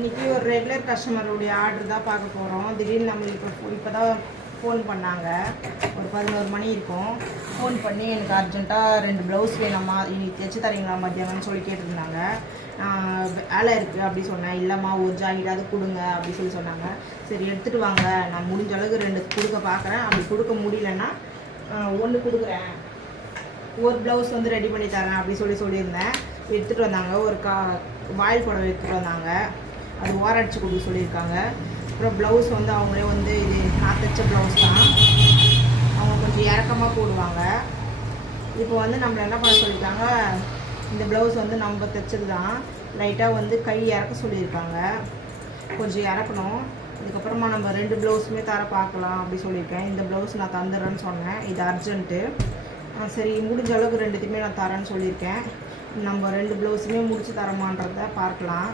இன்றைக்கி ஒரு regular கஸ்டமருடைய order தான் பார்க்க போகிறோம். திடீர்னு நம்மளுக்கு இப்போ தான் ஃபோன் பண்ணாங்க. ஒரு 11 மணி இருக்கும். ஃபோன் பண்ணி எனக்கு அர்ஜென்ட்டாக 2 ப்ளவுஸ் வேணாம்மா, இன்னைக்கு தைச்சி தரீங்களா மத்தியானம்னு சொல்லி கேட்டிருந்தாங்க. வேலை இருக்குது அப்படி சொன்னேன். இல்லைம்மா ஒரு ஜாக்கெட்டாவது கொடுங்க அப்படி சொல்லி சொன்னாங்க. சரி எடுத்துகிட்டு வாங்க, நான் முடிஞ்ச அளவுக்கு 2 கொடுக்க பார்க்குறேன். அப்படி கொடுக்க முடியலன்னா 1 கொடுக்குறேன், ஒரு ப்ளவுஸ் வந்து ரெடி பண்ணி தரேன் அப்படி சொல்லியிருந்தேன். எடுத்துகிட்டு வந்தாங்க. ஒரு வாயில் புடவை எடுத்துகிட்டு வந்தாங்க. அது ஓரடிச்சு கொடுக்க சொல்லியிருக்காங்க. அப்புறம் ப்ளவுஸ் வந்து அவங்களே வந்து இது நான் தைச்ச ப்ளவுஸ் தான், அவங்க கொஞ்சம் இறக்கமாக போடுவாங்க. இப்போ வந்து நம்மளை என்ன பண்ண சொல்லியிருக்காங்க, இந்த ப்ளவுஸ் வந்து நம்ம தைச்சது தான், லைட்டாக வந்து கை இறக்க சொல்லியிருக்காங்க. கொஞ்சம் இறக்கணும். இதுக்கப்புறமா நம்ம 2 ப்ளவுஸுமே தர பார்க்கலாம் அப்படி சொல்லியிருக்கேன். இந்த ப்ளவுஸ் நான் தந்துடுறேன்னு சொன்னேன், இது அர்ஜென்ட்டு. சரி முடிஞ்ச அளவுக்கு 2த்தையுமே நான் தரேன்னு சொல்லியிருக்கேன். நம்ம 2 ப்ளவுஸுமே முடித்து தரமான்றதை பார்க்கலாம்.